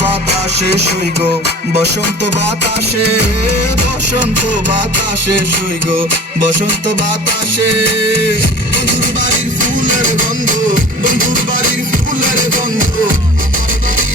বাতাসে শুইগ বসন্ত বাতাসে বসন্ত বাতাসে শুই গো। বসন্ত বাতাসে। বন্ধুর বাড়ির ফুলের গন্ধ, বন্ধুর বাড়ির ফুলের গন্ধ। আমার বাড়ি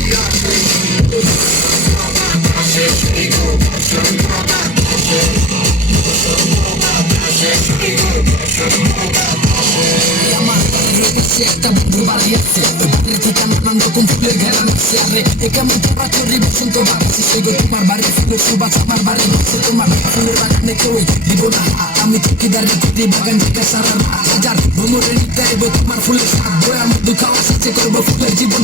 সে একটা বন্ধু বাড়ি আছে ওই বাড়ির থেকে নানান রকম ফুলের ঘেরা নাচছে আরে এ কেমন তোরা চুরি বসন্ত বাড়ছে সেই গো তোমার বাড়ি ফুলের সুবাস আমার বাড়ি বসে তোমার ফুলের বাগানে কেউ দিব না। আমি চকিদারের কুটি বাগান থেকে সারা হাজার ভ্রমণে নিতে তোমার ফুলের শাক বয়া মধু খাওয়া সাথে করব ফুলের জীবন